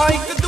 I could do.